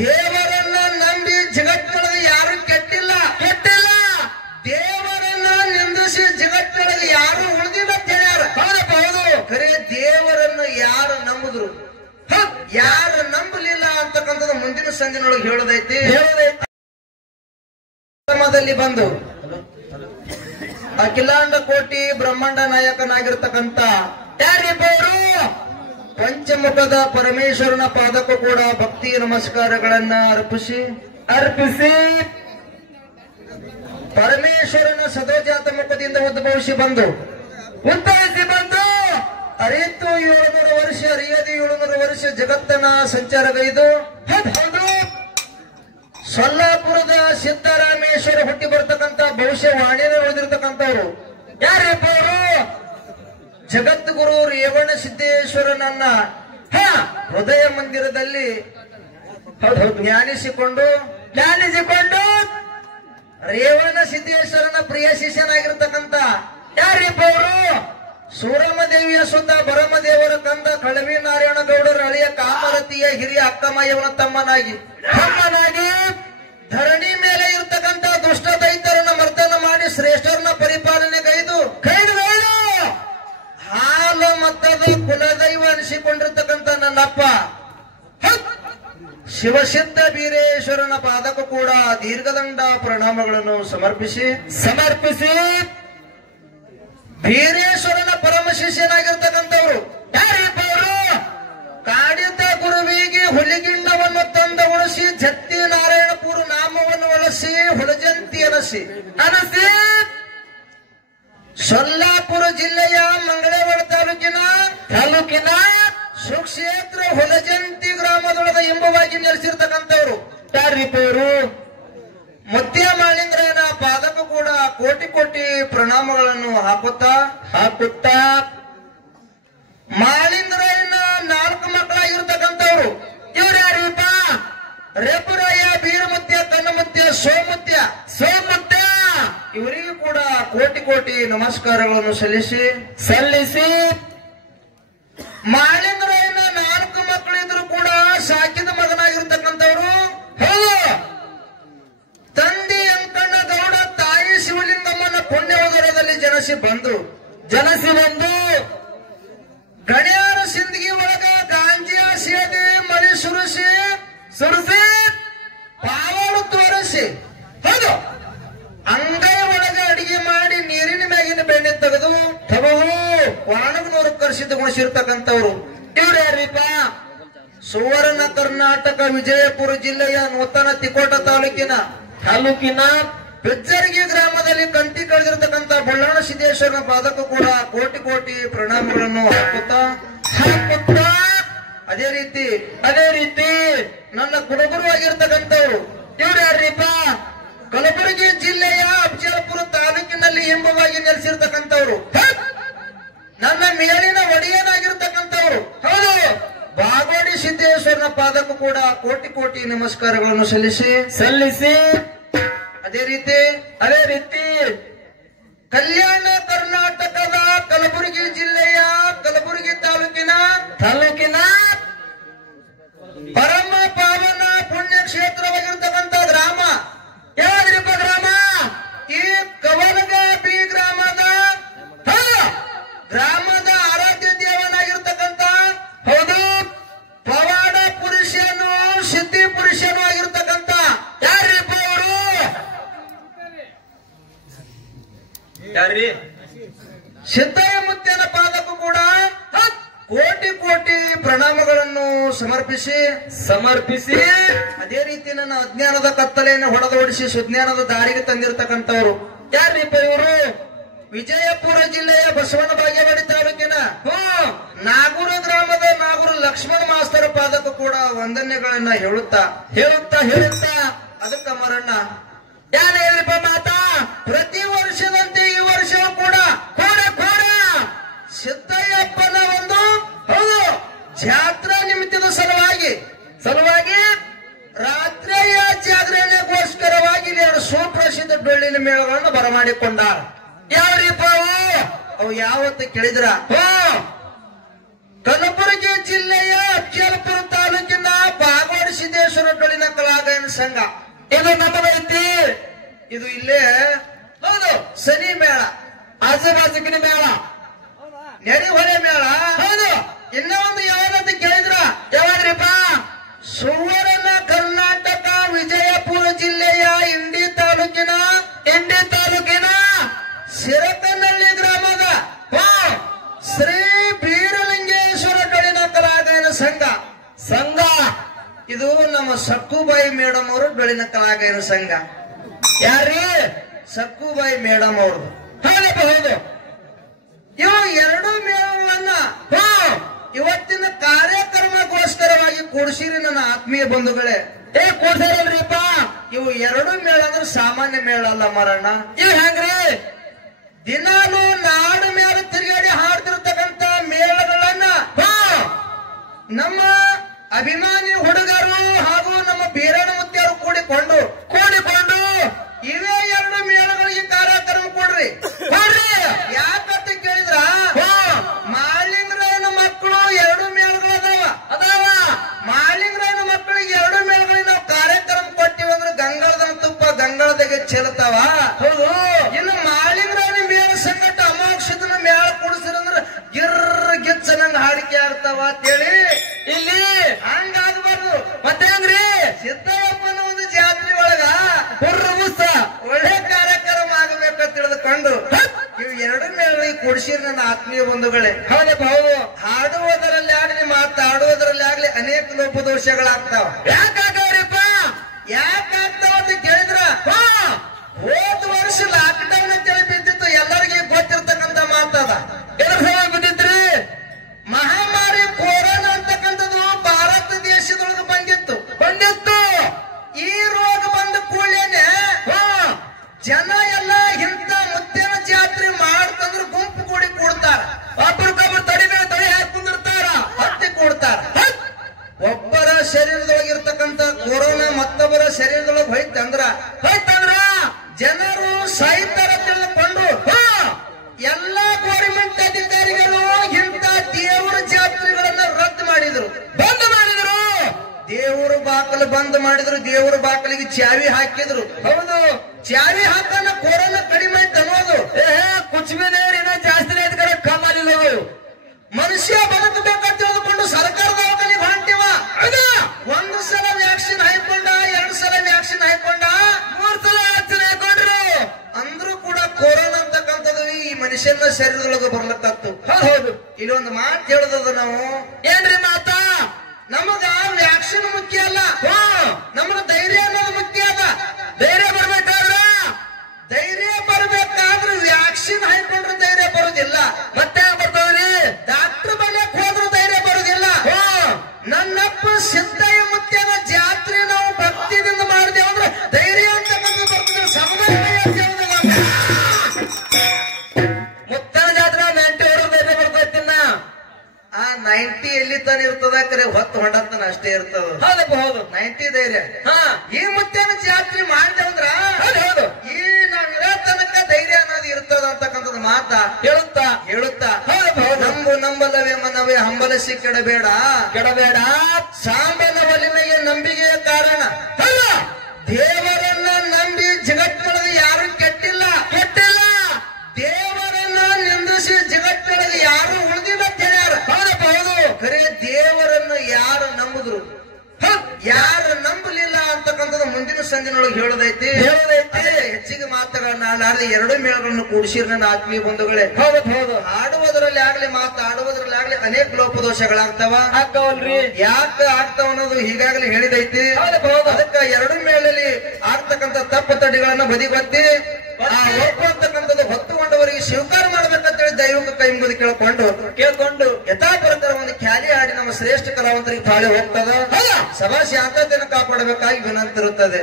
ದೇವರನ್ನ ನಂಬಿ ಜಗತ್ತಿನೊಳಗೆ ಯಾರು ಕೆಟ್ಟಿಲ್ಲ ದೇವರನ್ನ ನಿಂದಿಸಿ ಜಗತ್ತಿನೊಳಗೆ ಯಾರು ಉಳಿದಿಲ್ಲ ಅಂತ ಹೇಳ್ಯಾರ. ಹೌದಪ್ಪ, ಹೌದು. ಖರೆ ದೇವರನ್ನ ಯಾರು ನಂಬುದ್ರು, ಯಾರು ನಂಬಲಿಲ್ಲ ಅಂತಕ್ಕಂಥದ್ದು ಮುಂದಿನ ಸಂದಿನೊಳಗೆ ಹೇಳೋದೈತಿ. ಬಂದು ಅಖಿಲಾಂಡ ಕೋಟಿ ಬ್ರಹ್ಮಾಂಡ ನಾಯಕನಾಗಿರ್ತಕ್ಕಂಥ ಯಾರಿಬ್ಬರು ಪಂಚಮುಖದ ಪರಮೇಶ್ವರನ ಪಾದಕ್ಕೂ ಕೂಡ ಭಕ್ತಿ ನಮಸ್ಕಾರಗಳನ್ನ ಅರ್ಪಿಸಿ ಪರಮೇಶ್ವರನ ಸದೋಜಾತ ಮುಖದಿಂದ ಉದ್ಭವಿಸಿ ಬಂದು ಅರಿತು 700 ವರ್ಷ ಅರಿಯದಿ 700 ವರ್ಷ ಜಗತ್ತನ ಸಂಚಾರಗೈದು ಸೊಲ್ಲಾಪುರದ ಸಿದ್ದರಾಮೇಶ್ವರ ಹುಟ್ಟಿ ಬರ್ತಕ್ಕಂಥ ಭವಿಷ್ಯ ವಾಣಿನ ಉಳಿದಿರ್ತಕ್ಕಂಥವ್ರು ಯಾರಿಬ್ಬರು ಜಗದ್ಗುರು ರೇವಣ ಸಿದ್ದೇಶ್ವರನನ್ನ ಹೃದಯ ಮಂದಿರದಲ್ಲಿ ಜ್ಞಾನಿಸಿಕೊಂಡು ರೇವಣ ಸಿದ್ದೇಶ್ವರನ ಪ್ರಿಯ ಶಿಷ್ಯನಾಗಿರ್ತಕ್ಕಂಥ ಯಾರಿಬ್ಬರು ಸೂರಮದೇವಿಯ ಸುತ್ತ ಭರಮದೇವರ ಕಂದ ಕಳವಿ ನಾರಾಯಣ ಗೌಡರ ಅಳಿಯ ಕಾಮರತಿಯ ಹಿರಿಯ ಅಕ್ಕಮಯ್ಯವನ ತಮ್ಮನಾಗಿ ಧರಣಿ ಮೇಲೆ ಇರ್ತಕ್ಕಂಥ ದುಷ್ಟ ದೈತ್ಯರನ್ನ ಮರ್ದನ ಮಾಡಿ ಶ್ರೇಷ್ಠರನ್ನ ಪರಿಪಾಲನೆಗೈದು ಹಾಲ ಮತ್ತದ ಕುಲದೈವ ಅನಿಸಿಕೊಂಡಿರ್ತಕ್ಕಂಥ ನನ್ನಪ್ಪ ಶಿವಸಿದ್ಧ ಬೀರೇಶ್ವರನ ಪಾದಕ್ಕೂ ಕೂಡ ದೀರ್ಘದಂಡ ಪ್ರಣಾಮಗಳನ್ನು ಸಮರ್ಪಿಸಿ ಬೀರೇಶ್ವರನ ಪರಮ ಶಿಷ್ಯನಾಗಿರ್ತಕ್ಕಂಥವ್ರು ಯಾರಿಬ್ಬರು ಕಾಡಿದ್ದ ಗುರುವಿಗೆ ಹುಲಿಗಿಂಡವನ್ನು ತಂದ ಉಳಿಸಿ ಜತ್ತಿ ನಾರಾಯಣಪುರ ನಾಮವನ್ನು ಒಳಸಿ ಹುಲಜಂತಿ ಅನಸಿ ಸೊಲ್ಲಾಪುರ ಜಿಲ್ಲೆಯ ಮಂಗಳೇವಾಡ ತಾಲೂಕಿನ ಸುಕ್ಷೇತ್ರ ಹುಲಜಂತಿ ಗ್ರಾಮದೊಳಗೆ ಎಂಬುವಾಗಿ ನೆಲೆಸಿರ್ತಕ್ಕಂಥವ್ರು ಯಾರಿಬ್ಬರು ಮುತ್ಯ ಮಾಳಿಂಗರಾಯನ ಪಾದಕ್ಕೂ ಕೂಡ ಕೋಟಿ ಕೋಟಿ ಪ್ರಣಾಮಗಳನ್ನು ಹಾಕುತ್ತಾ ಮಾಳಿಂಗರಾಯನ 4 ಮಕ್ಕಳಾಗಿರ್ತಕ್ಕಂಥವ್ರು ಇವ್ರು ಯಾರಿಪ್ಪ ರೇಪುರಾಯ ಬೀರಮುತ್ಯ ಕನ್ನಮುತ್ಯ ಸೋಮುತ್ಯ ಇವರಿಗೂ ಕೂಡ ಕೋಟಿ ಕೋಟಿ ನಮಸ್ಕಾರಗಳನ್ನು ಸಲ್ಲಿಸಿ ಮಾಳಿಂಗರಾಯನ 4 ಮಕ್ಕಳಿದ್ರು ಕೂಡ ಸಾಕಿದ ಮಗನಾಗಿರ್ತಕ್ಕಂಥವ್ರು ತಂದೆ ಅಂಕಣ್ಣ ಗೌಡ ತಾಯಿ ಶಿವಲಿಂಗಮ್ಮನ ಪುಣ್ಯವದರದಲ್ಲಿ ಜನಸಿ ಬಂದು ಗಣ್ಯಾರ ಸಿಂದಗಿ ಒಳಗ ಗಾಂಜಿಯ ಸೇದಿ ಮಳಿ ಸುರಿಸಿ ಪಾವಾಳು ತೋರಿಸಿ ಅಂಗೈ ಒಳಗ ಅಡಿಗೆ ಮಾಡಿ ನೀರಿನ ಮ್ಯಾಗಿನ ಬೆಣ್ಣೆ ತೆಗೆದು ವಾಣಗನೂರು ಕರೆಸಿದ್ದು ಗುಣಿಸಿರ್ತಕ್ಕಂಥವ್ರು ಇವ್ರು ಯಾರಿಪ್ಪ ಸುವರ್ಣ ಕರ್ನಾಟಕ ವಿಜಯಪುರ ಜಿಲ್ಲೆಯ ನೂತನ ತಿಕೋಟ ತಾಲೂಕಿನ ಬೆಜ್ಜರ್ಗಿ ಗ್ರಾಮದಲ್ಲಿ ಕಂತಿ ಕಳೆದಿರತಕ್ಕಂಥ ಬಳ್ಳಾಣ ಸಿದ್ದೇಶ್ವರನ ಪಾದಕ್ಕೂ ಕೂಡ ಕೋಟಿ ಕೋಟಿ ಪ್ರಣಾಮಗಳನ್ನು ಹಾಕುತ್ತಾ ಅದೇ ರೀತಿ ನನ್ನ ಕುಲಗುರುವಾಗಿರ್ತಕ್ಕಂಥವ್ರು ಇವ್ರು ಯಾರಿಪ್ಪ ಕಲಬುರಗಿ ಜಿಲ್ಲೆಯ ಅಫಜಲ್ಪುರ ತಾಲೂಕಿನಲ್ಲಿ ಎಂಬುವಾಗಿ ನೆಲೆಸಿರ್ತಕ್ಕಂಥವ್ರು ನನ್ನ ಮೇಲಿನ ಒಡೆಯನಾಗಿರ್ತಕ್ಕಂಥವ್ರು ಹೌದು ಬಾಗೋಡಿ ಸಿದ್ದೇಶ್ವರನ ಪಾದಕ್ಕೂ ಕೂಡ ಕೋಟಿ ಕೋಟಿ ನಮಸ್ಕಾರಗಳನ್ನು ಸಲ್ಲಿಸಿ ಅದೇ ರೀತಿ ಕಲ್ಯಾಣ ಕರ್ನಾಟಕದ ಕಲಬುರಗಿ ಜಿಲ್ಲೆಯ ಕಲಬುರಗಿ ತಾಲೂಕಿನ ಪರಮ ಪಾವನ ಪುಣ್ಯ ಕ್ಷೇತ್ರವಾಗಿರ್ತಕ್ಕಂಥ ಗ್ರಾಮ ಯಾವ್ದ್ರಿಪ್ಪ ಗ್ರಾಮ ಈ ಕವಲಗ ಬಿ ಗ್ರಾಮದ ಆರಾಧ್ಯ ದೇವನಾಗಿರ್ತಕ್ಕಂಥ ಹೌದು ಪವಾಡ ಪುರುಷನು ಸಿದ್ಧಿ ಪುರುಷನು ಆಗಿರ್ತಕ್ಕಂಥ ಯಾರಿಪ್ಪ ಅವರು ಸಿದ್ದಯ್ಯ ಮುತ್ಯನ ಪಾದಕ್ಕೂ ಕೂಡ ಕೋಟಿ ಕೋಟಿ ಪ್ರಣಾಮಗಳನ್ನು ಸಮರ್ಪಿಸಿ ಅದೇ ರೀತಿ ನನ್ನ ಅಜ್ಞಾನದ ಕತ್ತಲೆಯನ್ನು ಹೊಡೆದೋಡಿಸಿ ಸುಜ್ಞಾನದ ದಾರಿಗೆ ತಂದಿರತಕ್ಕಂಥವ್ರು ಯಾರಿಪ್ಪ ಇವರು ವಿಜಯಪುರ ಜಿಲ್ಲೆಯ ಬಸವನ ಬಾಗೇವಾಡಿ ತಾಲೂಕಿನ ನಾಗೂರು ಗ್ರಾಮದ ನಾಗೂರು ಲಕ್ಷ್ಮಣ ಮಾಸ್ತರ ಪಾದಕ್ಕೂ ಕೂಡ ವಂದನೆಗಳನ್ನ ಹೇಳುತ್ತಾ ಅದಕ್ಕ ಮರಣ್ಣ ಯಾರ ಹೇಳ್ರಿಪ್ಪ ಮಾತಾ ಪ್ರತಿ ವರ್ಷದಂತೆ ಈ ವರ್ಷವೂ ಕೂಡ ಸಿದ್ದಯ್ಯಪ್ಪನ ಒಂದು ಹೌದು ಜಾತ್ರಾ ನಿಮಿತ್ತದ ಸಲುವಾಗಿ ರಾತ್ರಿಯ ಜಾಗರಣೆಗೋಸ್ಕರವಾಗಿ 2 ಸುಪ್ರಸಿದ್ಧ ಡೊಳ್ಳಿನ ಮೇಳಗಳನ್ನು ಬರಮಾಡಿಕೊಂಡ ಯಾವ್ರಿಪ್ಪ ಅವು ಯಾವತ್ತು ಕೇಳಿದ್ರ ಕಲಬುರಗಿ ಜಿಲ್ಲೆಯ ಅಫಜಲ್ಪುರ ತಾಲೂಕಿನ ಬಾಗೋಡಿ ಸಿದ್ದೇಶ್ವರ ಲಿಂಗೇಶ್ವರ ಡೊಳ್ಳಿನ ಕಲಾಗಾಯನ ಸಂಘ ಇದು ನಮ್ಮದೈತಿ. ಇದು ಇಲ್ಲೇ ಹೌದು. ಸನಿ ಮೇಳ, ಆಜುಬಾಜುಕಿನ ಮೇಳ, ನೆರೆಹೊರೆ ಮೇಳ. ಹೌದು. ಇನ್ನ ಒಂದು ಯಾವ್ದಂತ ಕೇಳಿದ್ರ ಯಾವಾದ್ರಿಪ್ಪ? ಸುವರ್ಣ ಕರ್ನಾಟಕ ವಿಜಯಪುರ ಜಿಲ್ಲೆಯ ಇಂಡಿ ತಾಲೂಕಿನ ಸಿರಕನಹಳ್ಳಿ ಗ್ರಾಮದ ಶ್ರೀ ಬೀರಲಿಂಗೇಶ್ವರ ಡೊಳ್ಳಿನ ಕಲಾಗಾಯನ ಸಂಘ. ಇದು ನಮ್ಮ ಸಕ್ಕುಬಾಯಿ ಮೇಡಮ್ ಅವರು ಡೊಳ್ಳಿನ ಕಲಾಗಾಯನ ಸಂಘ. ಯಾರೀ? ಸಕ್ಕುಬಾಯಿ ಮೇಡಮ್ ಅವರು. ಹೌದಪ್ಪ, ಹೌದು. ಇವು ಎರಡು ಮೇಳಗಳನ್ನ ಇವತ್ತಿನ ಕಾರ್ಯಕ್ರಮಕ್ಕೋಸ್ಕರವಾಗಿ ಕೂಡಿಸಿರಿ ನನ್ನ ಆತ್ಮೀಯ ಬಂಧುಗಳೇ. ಕೂಡ್ಸಾರಲ್ರಿಪ್ಪ? ಇವು ಎರಡು ಮೇಳ ಅಂದ್ರೆ ಸಾಮಾನ್ಯ ಮೇಳ ಅಲ್ಲ ಮರಣ್ಣ. ಇವ್ ಹೆಂಗ್ರಿ? ದಿನಾಲು ನಾಡು ಮೇಲೆ ತಿರುಗಾಡಿ ಹಾಡ್ತಿರ್ತಕ್ಕಂತ ಮೇಳಗಳನ್ನ ನಮ್ಮ ಅಭಿಮಾನಿ ಹುಡುಗರು ಹಾಗೂ ನಮ್ಮ ಬೀರಣ್ಣ ಮುತ್ತಿಯವರು ಕೂಡಿಕೊಂಡು ಇವೇ ಎರಡು ಮೇಳಗಳಿಗೆ ಕಾರ್ಯಕ್ರಮ ಕೊಡ್ರಿ. ಯಾಕಂತ ಕೇಳಿದ್ರ ಮಾಳಿಂಗರಾಯನ ಮಕ್ಕಳು ಎರಡು ಮೇಳಗಳು ಅದಾವ. ಮಾಳಿಂಗರಾಯನ ಮಕ್ಕಳಿಗೆ ಎರಡು ಮೇಳಗಳಿಗೆ ನಾವು ಕಾರ್ಯಕ್ರಮ ಕೊಟ್ಟಿವಿ ಅಂದ್ರೆ ಗಂಗಾಳದ ತುಪ್ಪ ಗಂಗಾಳದಾಗೆ ಚೆಲ್ತಾವ. ಇನ್ನು ಮಾಳಿಂಗರಾಯನ ಮೇಳ ಸಂಗಟ ಅಮೋಕ್ಷದನ ಮೇಳ ಕೂಡಿಸಿರಂದ್ರ ಗಿಚ್ಚನಂಗ ಹಾಡಿಕೆ ಆಗ್ತಾವ ಅಂತೇಳಿ ಇಲ್ಲಿ ಹಂಗಾಗಬಾರ್ದು. ಮತ್ತೆ ಹೆಂಗ್ರಿ? ಸಿದ್ದಯ್ಯಪ್ಪನ ಒಂದು ಜಾತ್ರೆ ಒಳಗ ಒಳ್ಳೆ ಕಾರ್ಯಕ್ರಮ ಆಗಬೇಕಂತ ತಿಳಿದುಕೊಂಡು ಇವು ಎರಡು ಮೇಳಗಳಿಗೆ ಕೂಡಿಸಿರಿ ನನ್ನ ಆತ್ಮೀಯ ಬಂಧುಗಳೇ. ಹೌದಪ್ಪ, ಹೌದು. ಹಾಡುವುದರಲ್ಲಿ ಆಗ್ಲಿ ಮಾತಾಡುವುದರಲ್ಲಿ ಆಗ್ಲಿ ಅನೇಕ ಲೋಪದೋಷಗಳಾಗ್ತಾವ. ಯಾಕಾಗವ್ರಿಪ್ಪ? ಯಾಕಾಗ್ತಾವ ಅಂತ ಕೇಳಿದ್ರ ಹೋದ ವರ್ಷ ಲಾಕ್ಡೌನ್ ಅಂತೇಳಿ ಬಿದ್ದಿತ್ತು. ಎಲ್ಲರಿಗೆ ಗೊತ್ತಿರ್ತಕ್ಕಂಥ ಮಾತದ. ಎದ್ರ ಸಲ ಬಿದ್ದಿತ್ರಿ? ಮಹಾಮಾರಿ ಕೊರೋನಾ ಅಂತಕ್ಕಂಥದ್ದು ಭಾರತ ದೇಶದೊಳಗೆ ಬಂದಿತ್ತು. ಈ ರೋಗ ಬಂದ ಕೂಡಲೇನೆ ಜನ ಎಲ್ಲ ಇಂಥ ಮುತ್ತಿನ ಜಾತ್ರೆ ಮಾಡ್ತಂದ್ರೆ ಗುಂಪು ಕೂಡಿ ಕೂಡ್ತಾರ. ಒಬ್ಬರಿಗೊಬ್ಬರು ತಡಿ ಮೇಲೆ ತಡಿ ಹಾಕಿ ಕುಂದಿರ್ತಾರ, ಹತ್ತಿ ಕೂಡ್ತಾರ. ಒಬ್ಬರ ಶರೀರದೊಳಗಿರ್ತಕ್ಕಂಥ ಕೊರೋನಾ ಮತ್ತೊಬ್ಬರ ಶರೀರದೊಳಗೆ ಹೋಯ್ತಂದ್ರ ಜನರು ಸಾಯ್ತಾರ ತಿಳಿದುಕೊಂಡು ಎಲ್ಲ ಗೌರ್ಮೆಂಟ್ ಅಧಿಕಾರಿಗಳು ಇಂಥ ದೇವರ ಜಾತ್ರೆಗಳನ್ನ ರದ್ದು ಮಾಡಿದ್ರು, ಬಂದ್ ಮಾಡಿದ್ರು. ದೇವರ ಬಾಕಲು ಬಂದ್ ಮಾಡಿದ್ರು, ದೇವರ ಬಾಕಲಿಗೆ ಚಾವಿ ಹಾಕಿದ್ರು. ಹೌದು. ಚಾವಿ ಹಾಕನ ಕೊರೋನಾ ಕಡಿಮೆ ಆಯ್ತು ಅನ್ನೋದು. ಕುಚ್ಬಿನೇರಿನ ಜಾಸ್ತಿನೇ ಇದ್ದರೆ ಕಮ್ಮಲಿಲ್ಲ. ಮನುಷ್ಯ ಬದುಕಬೇಕಂತ ತಿಳಿದುಕೊಂಡು ಸರ್ಕಾರದ ದವಾಖಾನೆಗೆ ಹೊಂಟಿವ. ಒಂದು ಸಲ ವ್ಯಾಕ್ಸಿನ್ ಹಾಕೊಂಡ, 2 ಸಲ ವ್ಯಾಕ್ಸಿನ್ ಹಾಕೊಂಡ, 3 ಸಲ ವ್ಯಾಕ್ಸಿನ್ ಹಾಕೊಂಡ್ರು ಅಂದ್ರೂ ಕೂಡ ಕೊರೋನಾ ಅಂತಕ್ಕಂಥದ್ದು ಈ ಮನುಷ್ಯನ ಶರೀರದೊಳಗೆ ಬರ್ಲಕ್ಕತ್ತು. ಹೌದು. ಇಲ್ಲೊಂದು ಮಾತು ಹೇಳೋದು ನಾವು. ಏನ್ರಿ ಮಾತಾ? ನಮಗ ವ್ಯಾಕ್ಸಿನ್ ಮುಖ್ಯ ಅಲ್ಲ, ನಮಗ ಧೈರ್ಯ ಅನ್ನೋದು ಮುಖ್ಯ ಅದ. ಧೈರ್ಯ ಬರ್ಬೇಕಾದ್ರೆ ವ್ಯಾಕ್ಸಿನ್ ಹಾಕೊಂಡ್ರೆ ಧೈರ್ಯ ಬರುದಿಲ್ಲ. ಮತ್ತೆ ಬರ್ತದ್ರಿ? ಡಾಕ್ಟರ್ ಬಳಿಯಕ್ ಹೋದ್ರೂ ಧೈರ್ಯ ಬರುದಿಲ್ಲ. ನನ್ನಪ್ಪ ಸಿದ್ದಯ್ಯ ಮುತ್ಯನ ಜಾತ್ರೆ ನಾವು ಭಕ್ತಿದಿಂದ ಮಾಡಿದೆವು ಅಂದ್ರೆ ಧೈರ್ಯ ಅಂತಕ್ಕಂಥ ಬರ್ತದೆ. ಮುತ್ತನ ಜಾತ್ರೆ 90 ಹೊಡೆದು ಧೈರ್ಯ ಬರ್ಕೊಳ್ತೀನ. ಆ 90 ಎಲ್ಲಿ ತಾನೇ ಇರ್ತದ, ಕರೆ ಹೊತ್ತು ಹೊಂಡತನ ಅಷ್ಟೇ ಇರ್ತದ. ಹೌದಪ್ಪ, ಹೌದು. 90 ಧೈರ್ಯ. ಈ ಮುತ್ಯನ ಜಾತ್ರೆ ಮಾಡಿದೆವಂದ್ರ ಹೌದು ಈ ನಾವಿರೋ ತನಕ ಧೈರ್ಯ ಅನ್ನೋದು ಇರ್ತದ ಅಂತಕ್ಕಂಥದ್ದು ಮಾತ ಹೇಳುತ್ತಾ ನಂಬಲವೇ ಮನವೇ ಹಂಬಲಸಿ ಕೆಡಬೇಡ ಸಾಂಬನ ಒಲಿಮೆಗೆ ನಂಬಿಕೆಯ ಕಾರಣ. ದೇವರನ್ನ ನಂಬಿ ಜಗತ್ತಿನೊಳಗೆ ಯಾರು ಕೆಟ್ಟಿಲ್ಲ. ದೇವರನ್ನ ನಿಂದಿಸಿ ಜಗತ್ತಿನೊಳಗೆ ಯಾರು ಉಳಿದಿಲ್ಲ ಅಂತ ಹೇಳ್ಯಾರ. ಖರೆ ದೇವರನ್ನ ಯಾರು ನಂಬುದ್ರು, ಯಾರು ನಂಬಲಿಲ್ಲ ಅಂತಕ್ಕಂಥದ್ದು ಮುಂದಿನ ಸಂದಿನೊಳಗೆ ಹೇಳೋದೈತಿ. ಹೆಚ್ಚಿಗೆ ಮಾತುಗಳನ್ನ ಆಡಲಾರದೆ ಎರಡು ಮೇಳಗಳನ್ನು ಕೂಡಿಸಿರಿ ನನ್ನ ಆತ್ಮೀಯ ಬಂಧುಗಳೇ. ಹಾಡುವುದರಲ್ಲಿ ಆಗ್ಲಿ ಮಾತಾಡುವುದರಲ್ಲಿ ಆಗ್ಲಿ ಅನೇಕ ಲೋಪದೋಷಗಳಾಗ್ತಾವ. ಯಾಕೆ ಆಗ್ತಾವ ಅನ್ನೋದು ಈಗಾಗಲೇ ಹೇಳಿದೈತಿ. ಅದಕ್ಕೆ ಎರಡು ಮೇಳಲ್ಲಿ ಆಗ್ತಕ್ಕಂಥ ತಪ್ಪು ತಡಿಗಳನ್ನ ಬದಿಗೊತ್ತಿ ಒಪ್ಪಂತಕ್ಕಂಥದ್ದು ಹೊತ್ತುಕೊಂಡವರಿಗೆ ಸ್ವೀಕಾರ ಮಾಡ್ಬೇಕಂತೇಳಿ ದೈವಿಕ ಕೈ ಮುಗಿದು ಕೇಳ್ಕೊಂಡು ಯಥಾಪ್ರಕಾರ ಒಂದು ಖ್ಯಾಲಿ ಹಾಡಿ ನಮ್ಮ ಶ್ರೇಷ್ಠ ಕಲಾವಂತರಿಗೆ ತಾಳೆ ಹೋಗ್ತದ. ಸಭಾ ಶಾಂತತೆಯನ್ನು ಕಾಪಾಡಬೇಕಾಗಿ ವಿನಂತಿರುತ್ತದೆ.